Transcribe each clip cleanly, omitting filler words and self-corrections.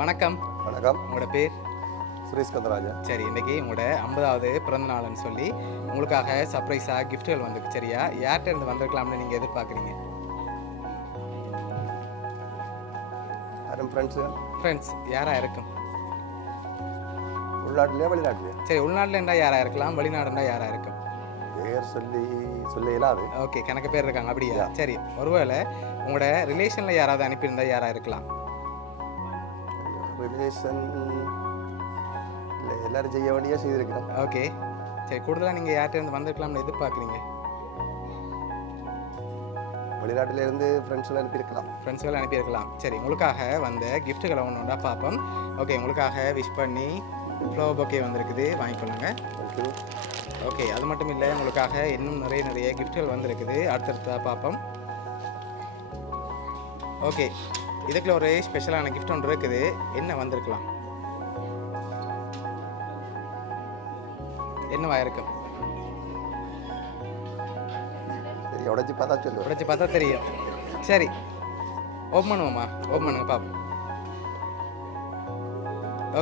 வணக்கம். வணக்கம். உங்களோட பேர்? சுரேஷ் கந்தராஜா. சரி, இன்னைக்கு உங்களோட 50வது பிறந்த நாள்னு சொல்லி உங்களுக்காக சர்ப்ரைஸாக கிஃப்ட்டுகள் வந்துருக்கு. சரியா, யார்கிட்ட இருந்து வந்திருக்கலாம்னு நீங்கள் எதிர்பார்க்குறீங்க? யாரும் ஃப்ரெண்ட்ஸ் யாராக இருக்கும்? உள்நாட்டிலே வெளிநாட்டிலே? சரி, உள்நாட்டில் இருந்தால் யாராக இருக்கலாம், வெளிநாடுனா யாராக இருக்கும்? பேர் சொல்ல இயலாது. ஓகே, கணக்கு பேர் இருக்காங்க அப்படியா? சரி, ஒருவேளை உங்களோட ரிலேஷனில் யாராவது அனுப்பியிருந்தா யாராக இருக்கலாம்? ரிலேஷன் இல்லை, எல்லாரும் செய்ய வேண்டிய செய்திருக்கிறோம். ஓகே, சரி, கூடுதலாக நீங்கள் யார்கிட்ட இருந்து வந்திருக்கலாம்னு எதிர்பார்க்குறீங்க? வெளிநாட்டில இருந்து ஃப்ரெண்ட்ஸ்லாம் அனுப்பியிருக்கலாம். சரி, உங்களுக்காக வந்த கிஃப்ட்டுகளை ஒன்று ஒன்றா பார்ப்போம். ஓகே, உங்களுக்காக விஷ் பண்ணி ஃப்ளவர் பொக்கே வந்திருக்குது, வாங்கிக்கொள்ளுங்க. தேங்க்யூ. ஓகே, அது மட்டும் இல்லை, உங்களுக்காக இன்னும் நிறைய கிஃப்ட்டுகள் வந்திருக்குது, அடுத்தடுத்ததாக பார்ப்போம். ஓகே, இதுக்குள்ள ஒரு ஸ்பெஷலான கிஃப்ட் ஒன்று இருக்குது. என்ன வந்திருக்கலாம்? என்னவா இருக்கும்? உடைச்சி பார்த்தா தெரியும். சரி, ஓப்பன் பண்ணுவோமா? ஓப்பன் பண்ணுங்க பாப்போம்.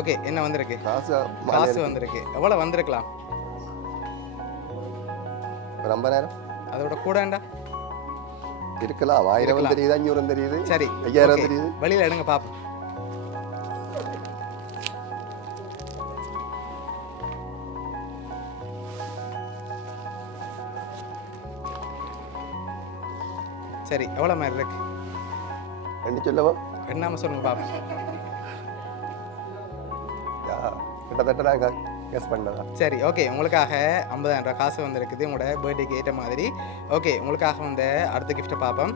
ஓகே, என்ன வந்திருக்கு? காசு வந்திருக்கு. எவ்வளோ வந்திருக்கலாம்? ஒரு 50,000. அதோட கூடண்டா இருக்கலாம். 1000 தெரியுது, 500 தெரியுது, சரி 5000 தெரியுது. வெளியில் எடுங்க பாப்போம். சரி, எவ்வளோ மாதிரி இருக்கு? ரெண்டு சொல்லவா? எண்ணாம சொல்லுங்க பாப்போம். கிட்டத்தட்ட நாங்கள் கெஸ் பண்ணதா. சரி, ஓகே, உங்களுக்காக 50,000 காசு வந்திருக்குது, உங்களோட பர்த்டேக்கு ஏற்ற மாதிரி. ஓகே, உங்களுக்காக வந்த அடுத்த கிஃப்ட்டை பார்ப்போம்.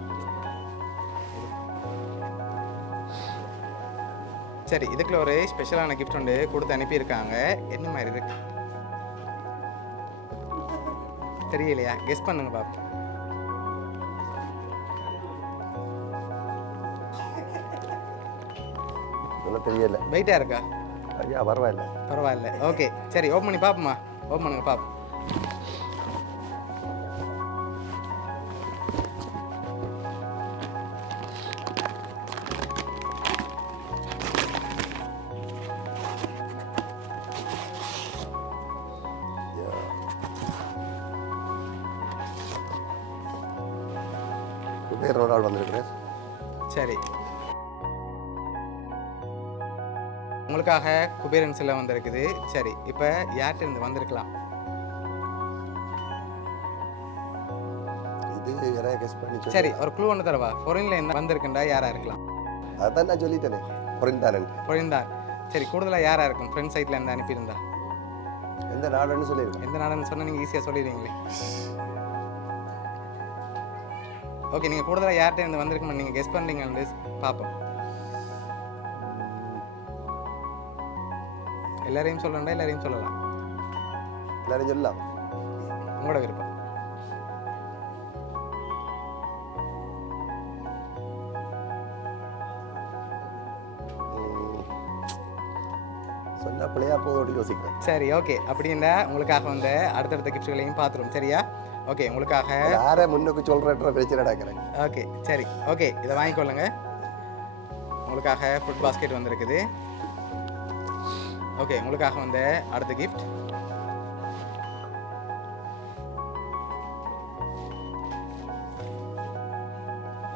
சரி, இதுக்குள்ள ஒரு ஸ்பெஷலான கிஃப்ட் ஒன்று கொடுத்து அனுப்பியிருக்காங்க. என்ன மாதிரி இருக்கு தெரியலையா? கெஸ் பண்ணுங்க பாப்போம். தெரியல. வெயிட்டா இருக்கா? ஐயா பரவாயில்ல. ஓகே, சரி, ஓப்பன் பண்ணி பாப்போமா? ஓப்பன் பண்ணுங்க பாப்போம். வேற ஒரு ஆள் வந்திருக்கிறேன். சரி, உங்களுக்காக குபேரன் சிலை வந்திருக்குது. சரி, இப்போ யார்கிட்ட இருந்து வந்திருக்கலாம்? இது யாரா கெஸ் பண்ணி சரி, ஒரு க்ளூ ஒன்று தரவா? ஃபாரின்ல என்ன வந்திருக்குண்டா யாரா இருக்கலாம்? அதான் நான் சொல்லிட்டேனே, ஃபாரின் தான். சரி, கூடுதலாக யாரா இருக்கும்? ஃப்ரெண்ட் சைட்ல இருந்து அனுப்பியிருந்தா? எந்த நாடுன்னு சொல்லிருக்கேன். எந்த நாடுன்னு சொன்னா நீங்கள் ஈஸியாக சொல்லிடுவீங்களே. ஓகே, நீங்கள் கூடுதலாக யார்கிட்ட இருந்து வந்திருக்குன்னு நீங்கள் கெஸ் பண்ணுறீங்கன்னு பார்ப்போம். எல்லாரையும் சொல்லணும்டா, எல்லாரையும் சொல்லலாம். எல்லாரையும் சொல்லலாம், உங்களோட விருப்பம். சொன்னா பிள்ளையா போதோடு யோசிக்கிறேன். சரி, ஓகே, அப்படின்னா உங்களுக்காக வந்து அடுத்தடுத்த கிஃப்ட்களையும் பார்த்துருவோம். சரியா? ஓகே, உங்களுக்காக யாரை முன்னுக்கு சொல்கிறேன்ற பிரச்சனை நடக்கிறேன். ஓகே, சரி, ஓகே, இதை வாங்கிக்கொள்ளுங்க. உங்களுக்காக ஃபுட் பாஸ்கெட் வந்திருக்குது. ஓகே, உங்களுக்காக வந்த அடுத்த கிஃப்ட்.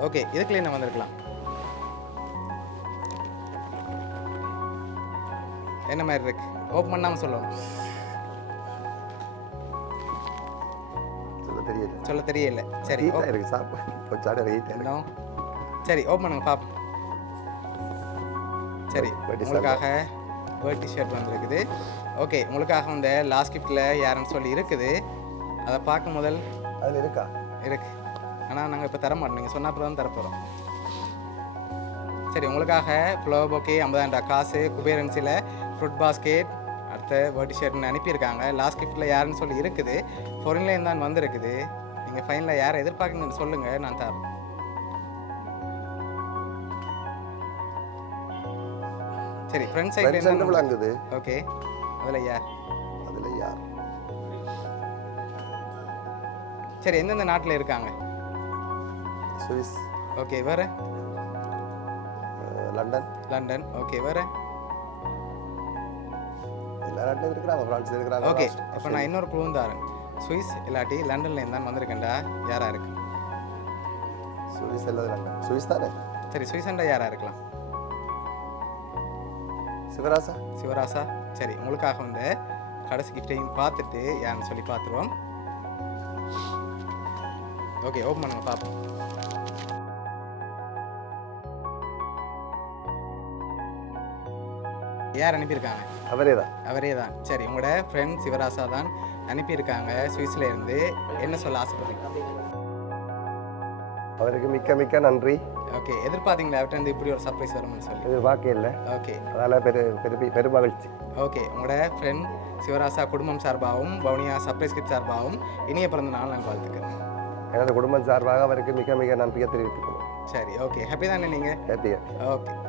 ஓகே, இதுக்குள்ள என்ன வந்திருக்கலாம்? என்ன மாதிரி இருக்கு? ஓப்பன் பண்ணாம சொல்லணும். சொல்ல தெரியல. சரி, இருக்கு சாப்பாடு ரேட். சரி, ஓப்பன் பண்ணுங்க பாப்போம். சரி, உங்களுக்காக பர்த்டே ஷர்ட் வந்திருக்குது. ஓகே, உங்களுக்காக வந்து லாஸ்ட் கிஃப்ட்டில் யாருன்னு சொல்லி இருக்குது. அதை பார்க்கும் முதல் அதில் இருக்கு. ஆனால் நாங்கள் இப்போ தர மாட்டோம், நீங்கள் சொன்ன அப்புறம் தான் தரப்போகிறோம். சரி, உங்களுக்காக ஃப்ளவர் பொக்கே, 50,000 காசு, குபேரன் சிலை, ஃப்ரூட் பாஸ்கெட், அடுத்த பர்த்டே ஷர்ட்னு அனுப்பியிருக்காங்க. லாஸ்ட் கிஃப்ட்டில் யாருன்னு சொல்லி இருக்குது. ஃபாரின்லேருந்து தான் வந்திருக்குது. நீங்கள் ஃபைனலாக யாரை எதிர்பார்க்குங்கன்னு சொல்லுங்கள், நான் தரேன். சரி, ஃப்ரெண்ட் சைடுல என்ன விளங்குது? ஓகே, அதுல யார்? சரி, எந்தெந்த நாட்டில் இருக்காங்க? சுவிஸ். ஓகே, வேற? லண்டன். லண்டன். ஓகே, வேறு? எல்லா நாட்டிலும் இருக்கிறாங்க, ஃப்ரான்ஸில் இருக்கிறாங்க. ஓகே, இப்போ நான் இன்னொரு க்ளூ தாரேன். சுவிஸ் இல்லாட்டி லண்டன்லேருந்து தான் வந்திருக்கேன்டா. யாராக இருக்கு? சுவிஸ் அல்லது லண்டன். சுவிஸ் தானே? சரி, சுவிஸ்ண்டா யாராக இருக்கலாம்? சிவராசா. சிவராசா. சரி, உங்களுக்காக வந்து கடைசி கிஃப்டையும் பார்த்துட்டு யாருன்னு சொல்லி பார்த்துருவோம். ஓகே, ஓப்பன் பண்ணுங்க பார்ப்போம். யார் அனுப்பியிருக்காங்க? அவரே தான். அவரே தான். சரி, உங்களோட ஃப்ரெண்ட் சிவராசா தான் அனுப்பியிருக்காங்க சுவிஸ்ல இருந்து. என்ன சொல்ல ஆசைப்படுறீங்க? அவருக்கு மிக்க மிக்க நன்றி. ஓகே, எதிர்பார்த்தீங்களா அவர்கிட்ட இருந்து இப்படி ஒரு சர்ப்ரைஸ் வரும்னு சொல்லி? எதிர்பார்க்க இல்லை. ஓகே, அதனால் பெருமகிழ்ச்சி. ஓகே, உங்களோட ஃப்ரெண்ட் சிவராசா குடும்பம் சார்பாகவும் வவுனியா சர்ப்ரைஸ் கிட் சார்பாகவும் இனிய பிறந்த நாள் நான் வாழ்த்துக்கிறேன். எனது குடும்பம் சார்பாக அவருக்கு மிக மிக நன்றியை தெரிவித்துக் கொள்வோம். சரி, ஓகே, ஹாப்பி தானே நீங்கள்? ஹாப்பியா. ஓகே.